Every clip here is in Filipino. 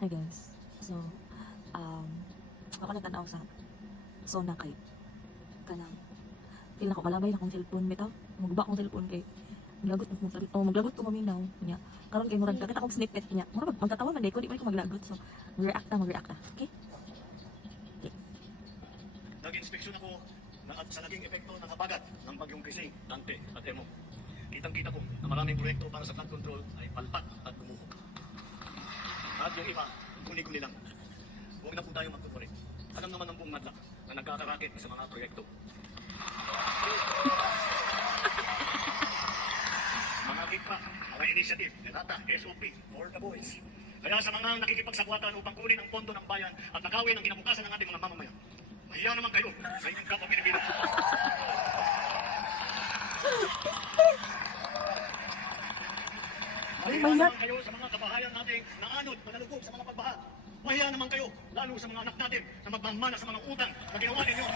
Hi guys. So, ako nagtanaw sa sauna kay kanang feel ako malabay na akong cellphone bitaw. Magba akong cellphone kay maglagot ko maminaw niya. Karon kay murag kakita akong snippet niya. Murag magtatawa man day ko, di ko maglagot. So, mag-react na. Okay? Nag-inspeksyon ako sa naging epekto ng habagat ng bagyong Krising, Dante at Emo. Kitang-kita ko na maraming proyekto para sa flood control ay palpak at lumuhok. At yung iba, kuni-kuni lang. Huwag na po tayo magkukulit. Alam naman ng buong madla na nagkakarakit sa mga proyekto. Mga kita, mga initiative, Delata, SOP, or the boys. Kaya sa mga nakikipagsabwatan upang kunin ang pondo ng bayan at nakawin ang kinabukasan ng ating mga mamamayan, mahiya naman kayo sa inyong kapwa Pilipino. Mahiya naman kayo sa mga kabahayan nating naanod, manalugog sa mga pagbaha. Mahiya naman kayo, lalo sa mga anak natin na magmamana sa mga utang na ginawa ninyo.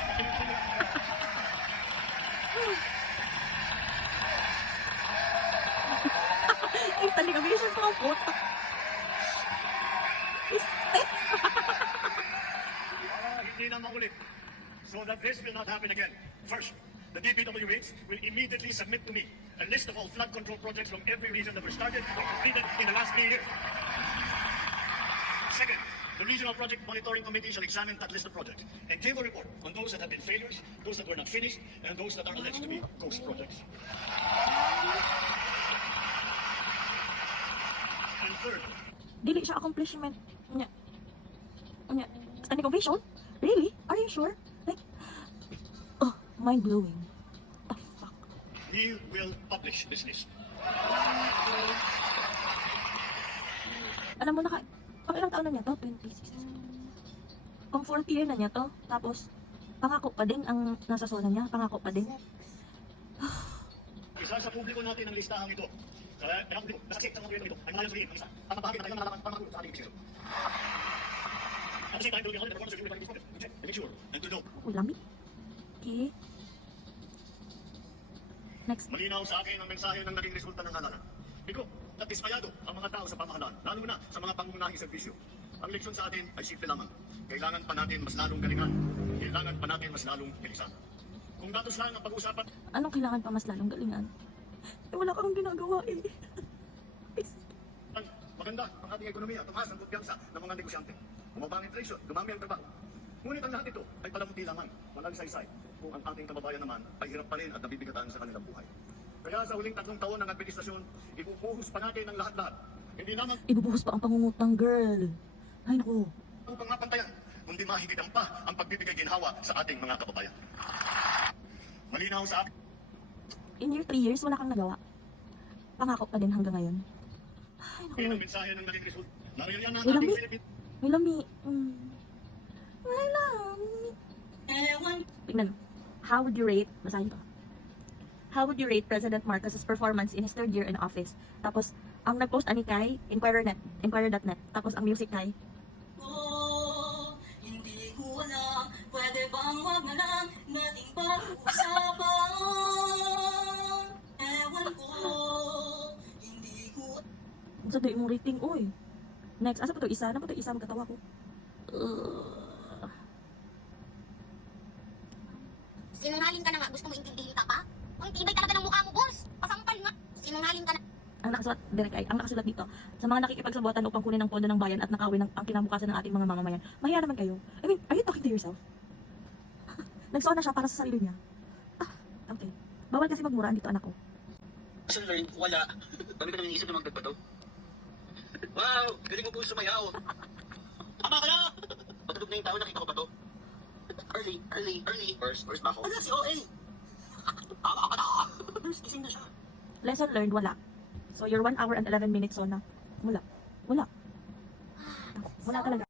Tali kami siya sa kapot. Hindi na maulit. So that this will not happen again. First, the DPWH will immediately submit to me a list of all flood control projects from every region that were started or completed in the last 3 years. Second, the Regional Project Monitoring Committee shall examine that list of projects and give a report on those that have been failures, those that were not finished, and those that are alleged to be ghost projects. And third, Dili siya accomplishment niya. Standing ovation? Really? Are you sure? Like, mind-blowing. The fuck? we will publish this list. Alam mo na pang ilang taon na niya to? 26. Pang 4th year na niya to. Tapos, pangako pa din ang nasa zona niya. Pangako pa din. Isa sa publiko natin ang listahang ito. Kaya ako din, nasakit sa mga proyekto ito. Ay malayang sabihin ang isa. Ang bakit na kailangan nalaman pangako sa ating ibig. At the same time, we'll be holding the performance review by these projects to check, to make sure, and to know. Lamig. Okay. Next. Malinaw sa akin ang mensahe ng naging resulta ng halalan. Bigo at dismayado ang mga tao sa pamahalaan, lalo na sa mga pangunahing serbisyo. Ang leksyon sa atin ay simple lamang. Kailangan pa natin mas lalong galingan. Kailangan pa natin mas lalong bilisan. Kung datos lang ang pag-uusapan, Anong kailangan pa mas lalong galingan? Wala kang ginagawa eh. maganda ang ating ekonomiya, tumaas ang kumpiyansa ng mga negosyante. Bumaba ang inflation, dumami ang trabaho. Ngunit ang lahat ito ay palamuti lamang, walang saysay, kung ang ating kababayan naman ay hirap pa rin at nabibigatan sa kanilang buhay. Kaya sa huling 3 taon ng administrasyon, ibubuhos pa natin ang lahat-lahat. Hindi lamang Ibubuhos pa ang pangungutang, girl. Ay, naku. upang mapantayan, kundi mahigitan pa ang pagbibigay ginhawa sa ating mga kababayan. Malinaw sa akin. In your 3 years, wala kang nagawa. Pangako pa din hanggang ngayon. Ay, naku. Yan ang mensahe ng naging result. Naririyan na ang May ating lami. Pilipinas. May lami. May lami. Tignan. How would you rate, basahin ko. How would you rate President Marcos's performance in his 3rd year in office? Tapos, ang nag-post ani kay Inquirer.net. Tapos, ang music kay Hindi ko alam, pwede bang wag na lang nating pag-usapan? Ewan ko, hindi ko sa day mong rating, oy. Next, asa pa to isa? Ano pa to isa? Magkatawa ko. Sinungaling ka na nga, gusto mo intindihin ka pa? Ang tibay talaga ng mukha mo, boss! Pasampal nga! Sinungaling ka na. Ang nakasulat dito, sa mga nakikipagsabuatan upang kunin ang pondo ng bayan at nakawin ang kinabukasan ng ating mga mamamayan. Mahiya naman kayo. I mean, are you talking to yourself? Nagsawa na siya para sa sarili niya. Okay. Bawal kasi magmuraan dito, anak ko. Lesson learned, wala. Kami ka nang iniisip na magdagpa to. Wow! Galing mo po sumayaw. Tama ka na! Matulog na yung tao, nakita ko pa to. Early. First ba ako? Ano si OA? Tama ka na! First, gising na siya. Lesson learned, wala. So, your 1 hour and 11 minutes, Sona. Wala. Wala talaga.